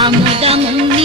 అముదముంది